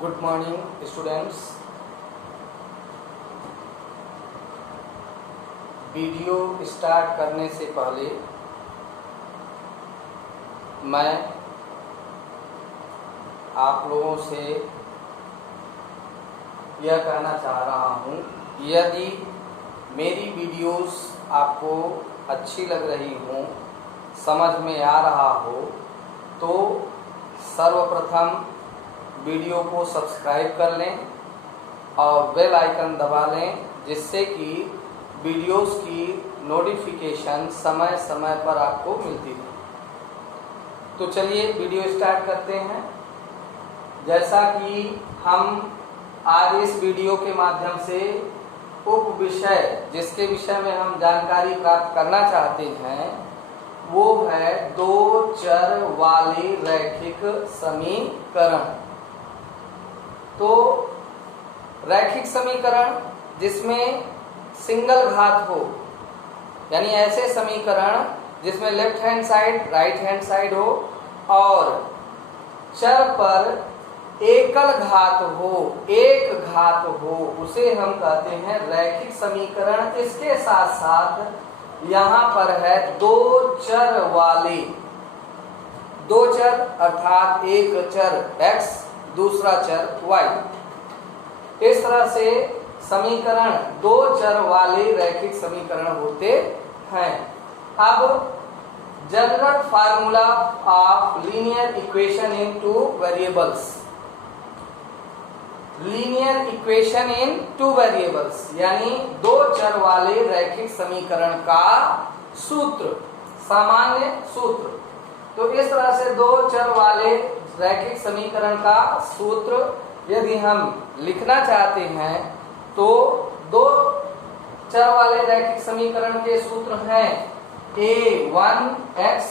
Good morning students. Video start करने से पहले मैं आप लोगों से यह कहना चाह रहा हूँ, यदि मेरी वीडियोस आपको अच्छी लग रही हों, समझ में आ रहा हो, तो सर्वप्रथम वीडियो को सब्सक्राइब कर लें और बेल आइकन दबा लें, जिससे कि वीडियोस की नोटिफिकेशन समय समय पर आपको मिलती रहे। तो चलिए वीडियो स्टार्ट करते हैं। जैसा कि हम आज इस वीडियो के माध्यम से उप विषय, जिसके विषय में हम जानकारी प्राप्त करना चाहते हैं, वो है दो चर वाले रैखिक समीकरण। तो रैखिक समीकरण जिसमें सिंगल घात हो, यानी ऐसे समीकरण जिसमें left hand side right hand side हो और चर पर एकल घात हो, एक घात हो, उसे हम कहते हैं रैखिक समीकरण। इसके साथ साथ यहाँ पर है दो चर वाले, दो चर अर्थात एक चर x दूसरा चर y। इस तरह से समीकरण दो चर वाले रैखिक समीकरण होते हैं। अब general formula of linear equation in two variables, linear equation in two variables यानी दो चर वाले रैखिक समीकरण का सूत्र, सामान्य सूत्र। तो इस तरह से दो चर वाले रैखिक समीकरण का सूत्र यदि हम लिखना चाहते हैं तो दो चर वाले रैखिक समीकरण के सूत्र हैं a1x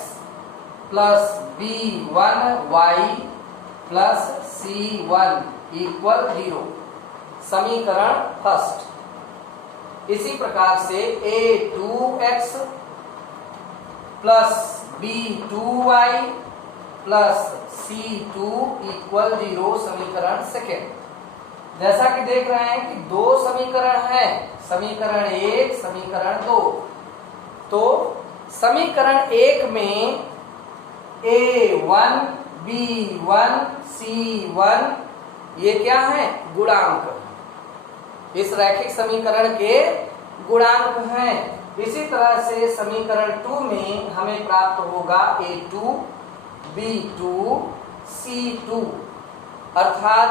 plus b1y plus c1 equal 0, समीकरण फर्स्ट। इसी प्रकार से a2x plus b2y plus c2 equal 0, समीकरण सेकेंड। जैसा कि देख रहे हैं कि दो समीकरण हैं, समीकरण एक समीकरण दो। तो समीकरण एक में a1 b1 c1 ये क्या है? गुणांक। इस रैखिक समीकरण के गुणांक हैं। इसी तरह से समीकरण 2 में हमें प्राप्त होगा a2 b2 c2 अर्थात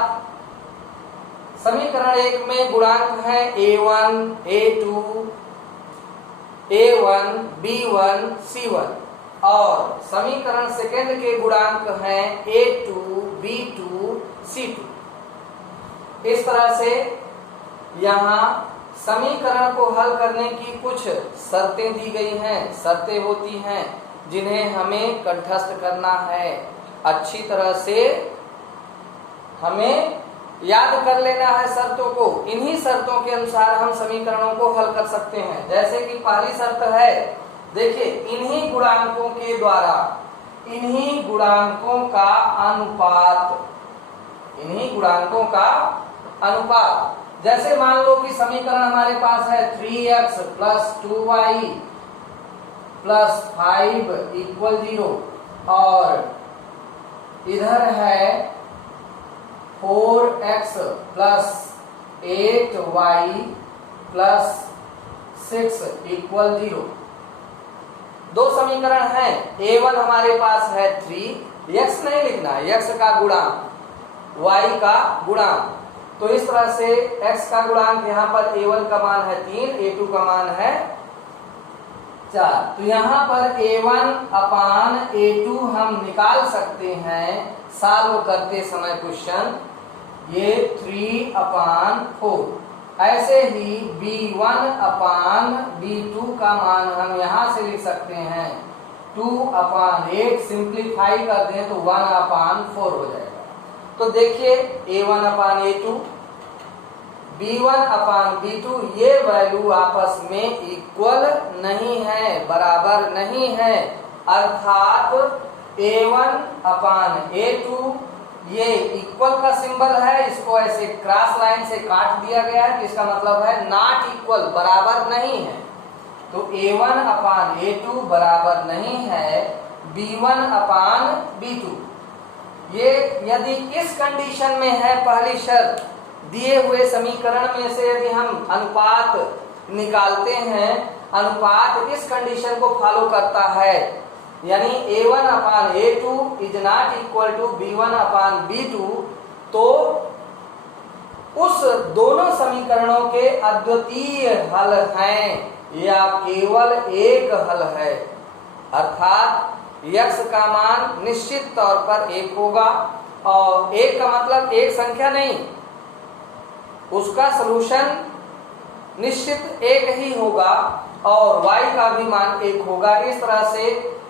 समीकरण एक में गुणांक है a1 a2 a1 b1 c1 और समीकरण सेकेंड के गुणांक हैं a2 b2 c2। इस तरह से यहाँ समीकरण को हल करने की कुछ शर्तें दी गई हैं, शर्तें होती हैं जिन्हें हमें कंठस्थ करना है। अच्छी तरह से हमें याद कर लेना है शर्तों को। इन्हीं शर्तों के अनुसार हम समीकरणों को हल कर सकते हैं। जैसे कि पहली शर्त है, देखिए, इन्हीं गुणांकों के द्वारा, इन्हीं गुणांकों का अनुपात, इन्हीं गुणांकों का अनुपात। जैसे मान लो कि समीकरण हमारे पास है 3x plus 2y plus 5 equal 0 और इधर है 4x plus 8y plus 6 equal 0। दो समीकरण हैं। a1 हमारे पास है 3, x नहीं लिखना, x का गुणांक, y का गुणांक। तो इस तरह से x का गुणांक यहाँ पर a1 का मान है 3, a2 का मान है 4। तो यहाँ पर a1 अपान a2 हम निकाल सकते हैं सॉल्व करते समय क्वेश्चन, ये 3 अपान 4। ऐसे ही b1 अपान b2 का मान हम यहाँ से लिख सकते हैं 2 अपान 8, सिंप्लीफाई कर दें तो 1 अपान 4 हो जाएगा। तो देखिए a1 upon a2, b1 upon b2 ये वैल्यू आपस में इक्वल नहीं है, बराबर नहीं है। अर्थात a1 अपान a2 ये इक्वल का सिंबल है, इसको ऐसे क्रॉस लाइन से काट दिया गया है, इसका मतलब है नॉट इक्वल, बराबर नहीं है। तो A1 अपान A2 बराबर नहीं है B1 अपान B2। ये यदि इस कंडीशन में है, पहली शर्त, दिए हुए समीकरण में से यदि हम अनुपात निकालते हैं, अनुपात इस कंडीशन को फॉलो करता है, यानी A1 upon A2 is not equal to B1 upon B2, तो उस दोनों समीकरणों के अद्वितीय हल हैं या केवल एक हल है, अर्थात x का मान निश्चित तौर पर 1 होगा, और 1 का मतलब एक संख्या नहीं, उसका सलूशन निश्चित 1 ही होगा, और y का भी मान 1 होगा। इस तरह से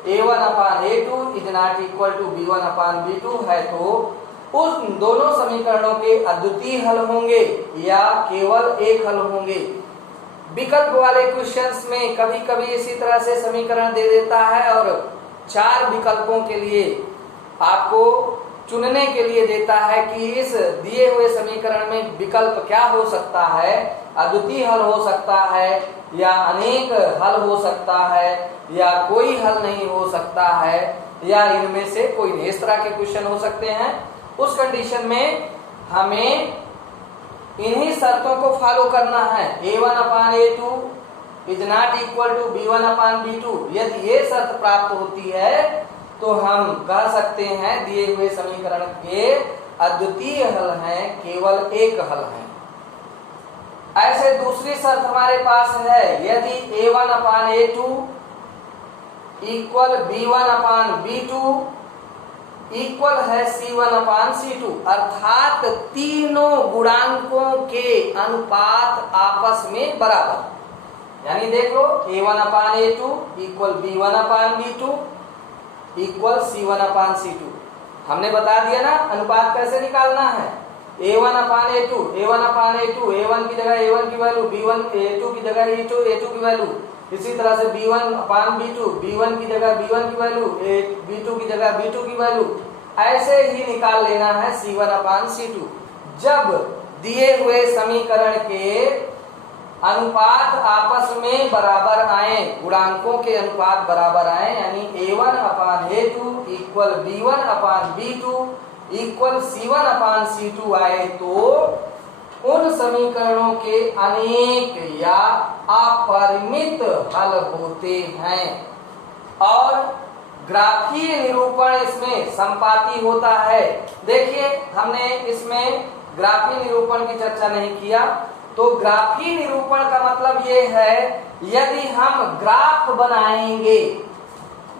A1 upon A2 is not equal to B1 upon B2 है, तो उन दोनों समीकरणों के अद्वितीय हल होंगे या केवल एक हल होंगे। विकल्प वाले क्वेश्चंस में कभी कभी इसी तरह से समीकरण दे देता है और 4 विकल्पों के लिए आपको चुनने के लिए देता है कि इस दिए हुए समीकरण में विकल्प क्या हो सकता है, अद्वितीय हल हो सकता है या अनेक हल हो सकता है या कोई हल नहीं हो सकता है या इनमें से कोई नहीं। इस तरह के क्वेश्चन हो सकते हैं। उस कंडीशन में हमें इन्हीं शर्तों को फॉलो करना है। A1 upon A2 is not equal to B1 upon B2। यदि ये शर्त प्राप्त होती है तो हम कह सकते हैं दिए हुए समीकरण के अद्वितीय हल हैं, केवल एक हल है। ऐसे दूसरी शर्त हमारे पास है, यदि A1 upon A2 equal B1 upon B2 equal है C1 अपान C2, अर्थात तीनों गुणांकों के अनुपात आपस में बराबर। यानी देख लो, A1 upon A2 equal B1 upon B2 equal C1 upon C2। हमने बता दिया ना अनुपात कैसे निकालना है। A1 upon A2, A1 upon A2, A1 की जगह A1 की वैल्यू, B1 A2 की जगह A2 की वैल्यू, इसी तरह से B1 अपान B2, B1 की जगह B1 की वैल्यू, B2 की जगह B2 की वैल्यू, ऐसे ही निकाल लेना है C1 अपान C2। जब दिए हुए समीकरण के अनुपात आपस में बराबर आए, गुणांकों के अनुपात बराबर आए, यानी A1 upon A2 equal B1 upon B2 equal C1 upon C2 आए, तो उन समीकरणों के अनेक या अपरिमित हल होते हैं। और ग्राफीय निरूपण इसमें संपाती होता है। देखिए, हमने इसमें ग्राफीय निरूपण की चर्चा नहीं किया। तो ग्राफीय निरूपण का मतलब ये है, यदि हम ग्राफ बनाएंगे,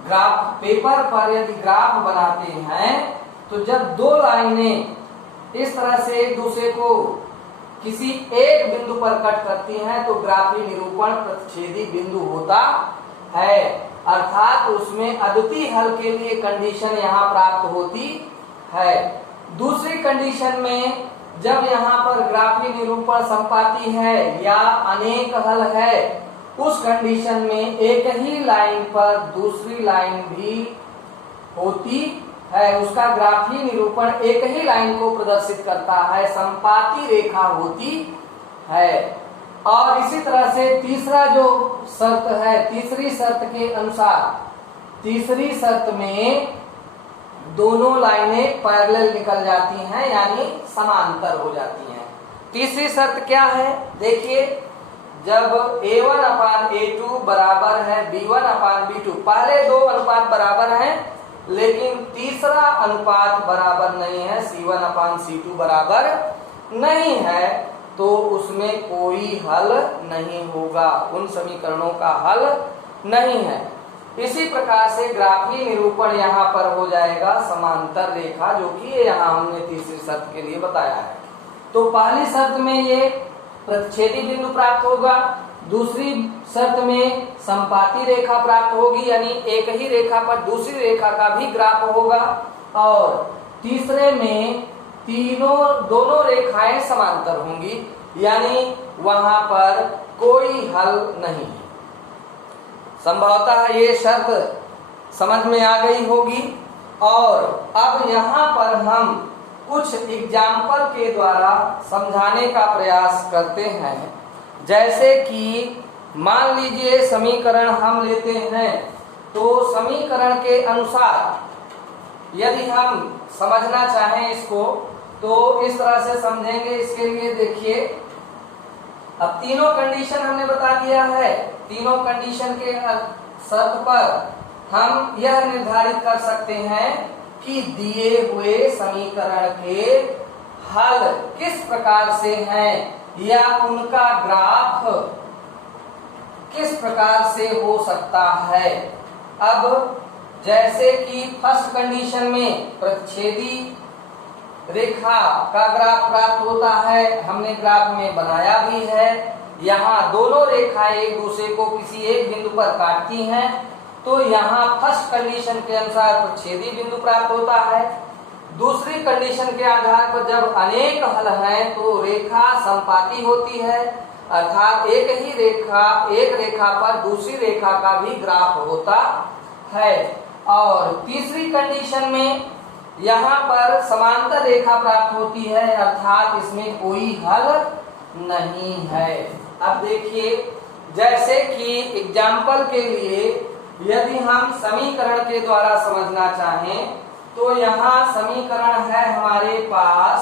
ग्राफ पेपर पर यदि ग्राफ बनाते हैं, तो जब दो लाइनें इस तरह से एक दूसरे को किसी एक बिंदु पर कट करती हैं, तो ग्राफीय निरूपण प्रतिच्छेदी बिंदु होता है, अर्थात उसमें अद्वितीय हल के लिए कंडीशन यहाँ प्राप्त होती है। दूसरी कंडीशन में जब यहाँ पर ग्राफीय निरूपण संपाती है या अनेक हल है, उस कंडीशन में एक ही लाइन पर दूसरी लाइन भी होती है, उसका ग्राफीय निरूपण एक ही लाइन को प्रदर्शित करता है, संपाती रेखा होती है। और इसी तरह से तीसरा जो शर्त है, तीसरी शर्त के अनुसार, तीसरी शर्त में दोनों लाइनें पैरेलल निकल जाती हैं, यानी समांतर हो जाती हैं। तीसरी शर्त क्या है, देखिए, जब A1 अपान A2 बराबर है B1 अपान B2, पहले दो अनुपात बराबर हैं, लेकिन तीसरा अनुपात बराबर नहीं है, C1 अपान C2 बराबर नहीं है, तो उसमें कोई हल नहीं होगा, उन समीकरणों का हल नहीं है। इसी प्रकार से ग्राफीय निरूपण यहाँ पर हो जाएगा समांतर रेखा, जो कि यहाँ हमने तीसरी शर्त के लिए बताया है। तो पहली शर्त में ये प्रतिच्छेदी बिंदु प्राप्त होगा, दूसरी शर्त में संपाती रेखा प्राप्त होगी, यानी एक ही रेखा पर दूसरी रेखा का भी ग्राफ होगा, और तीसरे में दोनों रेखाएं समांतर होंगी, यानी वहां पर कोई हल नहीं है। संभवतः ये शर्त समझ में आ गई होगी। और अब यहाँ पर हम कुछ एग्जाम्पल के द्वारा समझाने का प्रयास करते हैं। जैसे कि मान लीजिए समीकरण हम लेते हैं, तो समीकरण के अनुसार यदि हम समझना चाहें इसको तो इस तरह से समझेंगे। इसके लिए देखिए, अब तीनों कंडीशन हमने बता दिया है। तीनों कंडीशन के शर्त पर हम यह निर्धारित कर सकते हैं कि दिए हुए समीकरण के हल किस प्रकार से हैं या उनका ग्राफ किस प्रकार से हो सकता है। अब जैसे कि फर्स्ट कंडीशन में प्रतिच्छेदी रेखा का ग्राफ प्राप्त होता है, हमने ग्राफ में बनाया भी है। यहाँ दोनों रेखाएं एक दूसरे को किसी एक बिंदु पर काटती हैं, तो यहाँ फर्स्ट कंडीशन के अनुसार प्रतिच्छेदी बिंदु प्राप्त होता है। दूसरी कंडीशन के आधार पर जब अनेक हल हैं तो रेखा संपाती होती है, अर्थात एक रेखा पर दूसरी रेखा का भी ग्राफ होता है। और तीसरी कंडीशन में यहाँ पर समांतर रेखा प्राप्त होती है, अर्थात इसमें कोई हल नहीं है। अब देखिए, जैसे कि एग्जाम्पल के लिए यदि हम समीकरण के द्वारा समझना चाहें तो यहाँ समीकरण है हमारे पास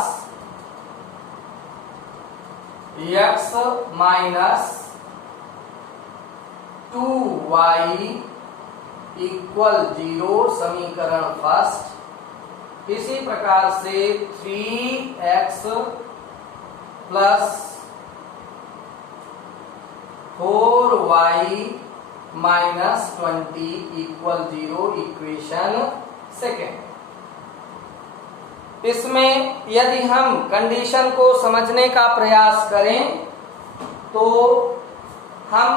x माइनस 2y इक्वल 0 समीकरण फर्स्ट। इसी प्रकार से 3x plus 4y minus 20 equal 0 equation second. इसमें यदि हम कंडीशन को समझने का प्रयास करें तो हम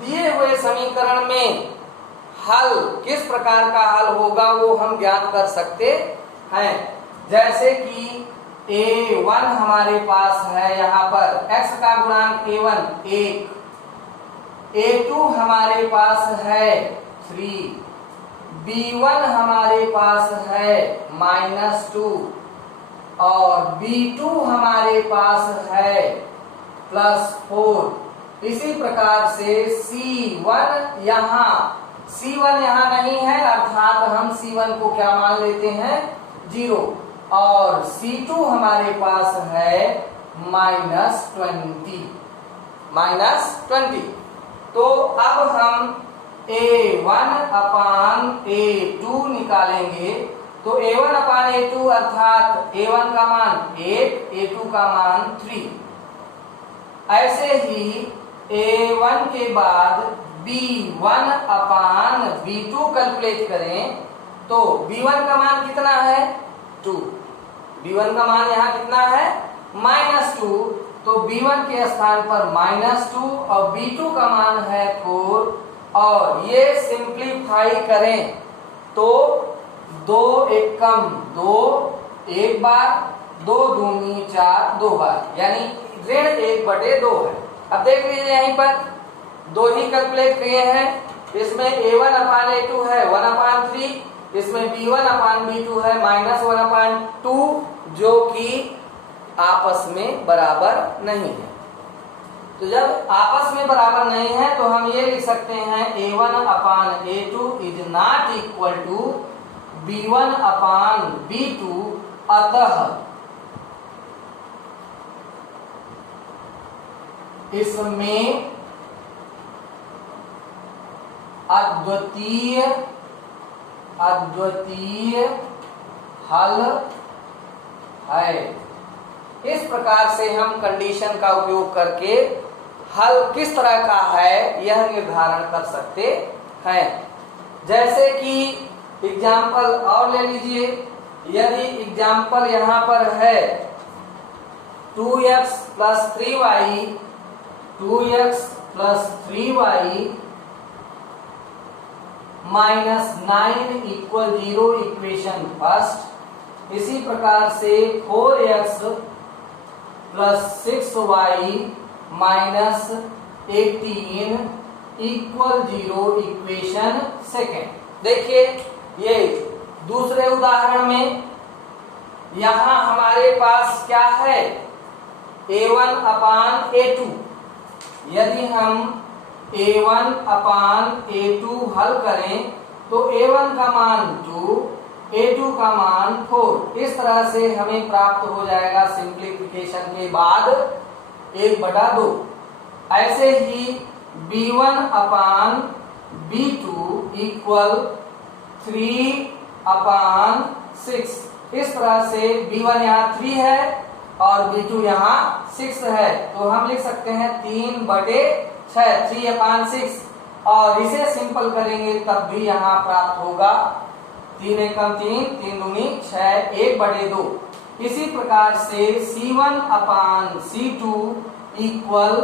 दिए हुए समीकरण में हल किस प्रकार का हल होगा वो हम ज्ञात कर सकते हैं। जैसे कि a1 हमारे पास है, यहाँ पर x का गुणांक a1 1, a2 हमारे पास है 3, b1 हमारे पास है -2 और b2 हमारे पास है +4। इसी प्रकार से c1 यहाँ नहीं है, अर्थात हम c1 को क्या मान लेते हैं 0, और c2 हमारे पास है -20। तो अब हम a1 अपान a2 निकालेंगे, तो a1 अपान a2 अर्थात a1 का मान 8, a2 का मान 3। ऐसे ही a1 के बाद b1 अपान b2 कैलकुलेट करें तो b1 का मान कितना है 2, b1 का मान यहाँ कितना है -2, तो b1 के स्थान पर -2 और b2 का मान है 4, और ये सिंप्लीफाई करें तो 2 एकम 2 एक बार, 2 दूनी 4 दो बार, यानी ऋण 1/2 है। अब देख लीजिए यहीं पर 2 ही कैलकुलेट किए हैं, इसमें a1 अपान a2 है 1/3, इसमें b1 अपान b2 है -1/2, जो कि आपस में बराबर नहीं है। तो जब आपस में बराबर नहीं है तो हम ये लिख सकते हैं a1 upon a2 is not equal to b1 upon b2, अतः इसमें अद्वितीय हल है। इस प्रकार से हम कंडीशन का उपयोग करके हल किस तरह का है यह निर्धारण कर सकते हैं। जैसे कि एग्जाम्पल और ले लीजिए, यदि एग्जाम्पल यहाँ पर है 2x plus 3y -9 equal 0 equation first. इसी प्रकार से 4x plus 6y minus 18 equal 0 equation second. देखिए ये दूसरे उदाहरण में यहाँ हमारे पास क्या है, A1 अपान A2। यदि हम A1 अपान A2 हल करें तो A1 का मान 2, A2 का मान 4। इस तरह से हमें प्राप्त हो जाएगा सिंप्लीफिकेशन के बाद 1/2। ऐसे ही B1 अपान B2 इक्वल 3 अपान 6। इस तरह से B1 यहाँ 3 है और B2 यहाँ 6 है, तो हम लिख सकते हैं 3/6, 3 अपान 6। और इसे सिंपल करेंगे तब भी यहाँ प्राप्त होगा 3 एकम 3, 3 दूनी 6, 1/2। इसी प्रकार से C1 अपान C2 इक्वल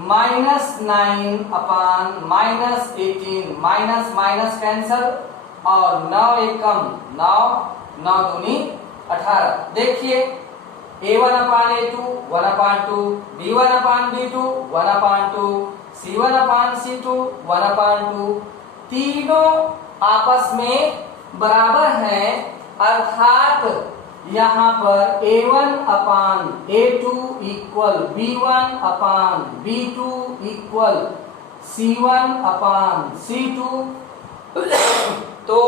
-9 अपान -18, माइनस माइनस कैंसल और 9 एकम 9, 9 दूनी 18। देखिए A1 upon A2 1/2, B1 upon B2 1/2, C1 upon C2 1/2। तीनों आपस में बराबर हैं, अर्थात यहाँ पर A1 upon A2 equal B1 upon B2 equal C1 upon C2। तो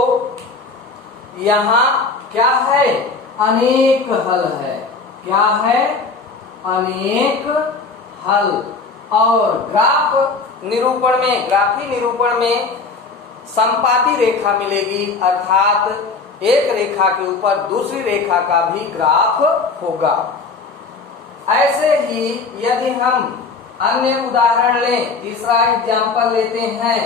यहाँ क्या है, अनेक हल है। क्या है, अनेक हल। और ग्राफ निरूपण में, ग्राफी निरूपण में समपाती रेखा मिलेगी, अर्थात एक रेखा के ऊपर दूसरी रेखा का भी ग्राफ होगा। ऐसे ही यदि हम अन्य उदाहरण लें, तीसरा एग्जाम्पल लेते हैं।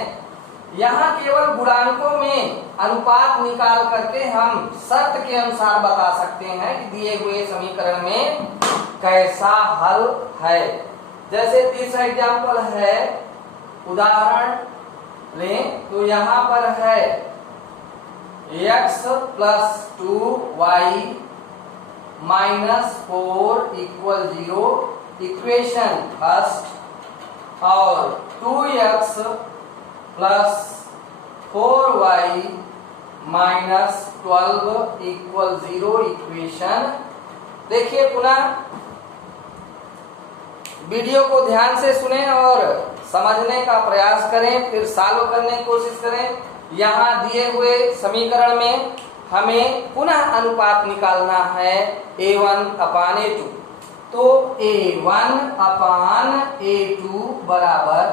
यहाँ केवल गुणांकों में अनुपात निकाल करके हम शर्त के अनुसार बता सकते हैं कि दिए हुए समीकरण में कैसा हल है। जैसे तीसरा एग्जाम्पल है, उदाहरण लें तो यहाँ पर है x + 2y - 4 = 0 इक्वेशन फर्स्ट, और 2x + 4y - 12 = 0 इक्वेशन। देखिए पुनः वीडियो को ध्यान से सुनें और समझने का प्रयास करें, फिर सॉल्व करने की कोशिश करें। यहाँ दिए हुए समीकरण में हमें पुनः अनुपात निकालना है A1 अपान A2। तो A1 अपान A2 बराबर,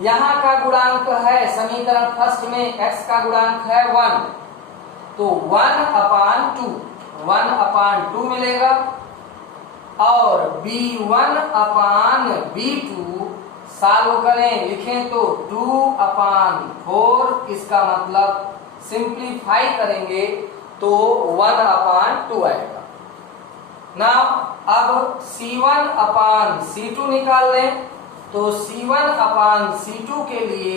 यहाँ का गुणांक है समीकरण फर्स्ट में x का गुणांक है 1, तो 1/2 मिलेगा। और B1 अपान B2 सॉल्व करें, लिखें तो 2/4, इसका मतलब सिंप्लीफाई करेंगे तो 1/2 आएगा ना। अब C1 अपान C2 निकाल लें, तो C1 अपान C2 के लिए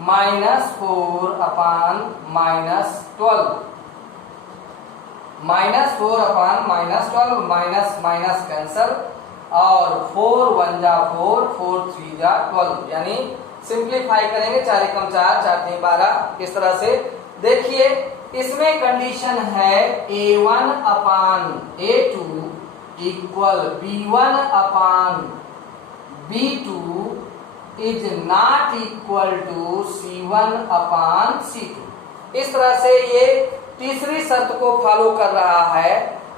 -4 अपान -12, -4 अपान -12, माइनस माइनस कैंसल और 4 1 जा 4, 4 3 जा 12, यानी सिंप्लीफाई करेंगे 4 एकम 4, 4 3 12। इस तरह से देखिए इसमें कंडीशन है A1 upon A2 equal B1 upon B2 is not equal to C1 upon C2। इस तरह से ये तीसरी शर्त को फॉलो कर रहा है।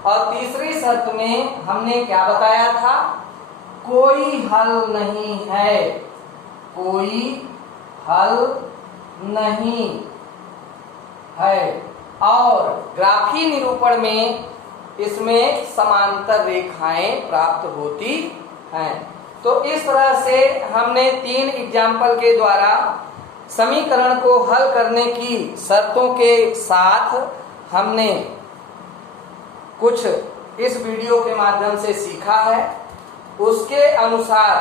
और तीसरी शर्त में हमने क्या बताया था, कोई हल नहीं है, कोई हल नहीं है। और ग्राफी निरूपण में इसमें समांतर रेखाएं प्राप्त होती हैं। तो इस तरह से हमने 3 एग्जाम्पल के द्वारा समीकरण को हल करने की शर्तों के साथ हमने कुछ इस वीडियो के माध्यम से सीखा है। उसके अनुसार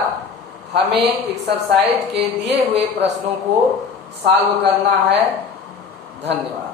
हमें एक्सरसाइज के दिए हुए प्रश्नों को सॉल्व करना है। धन्यवाद।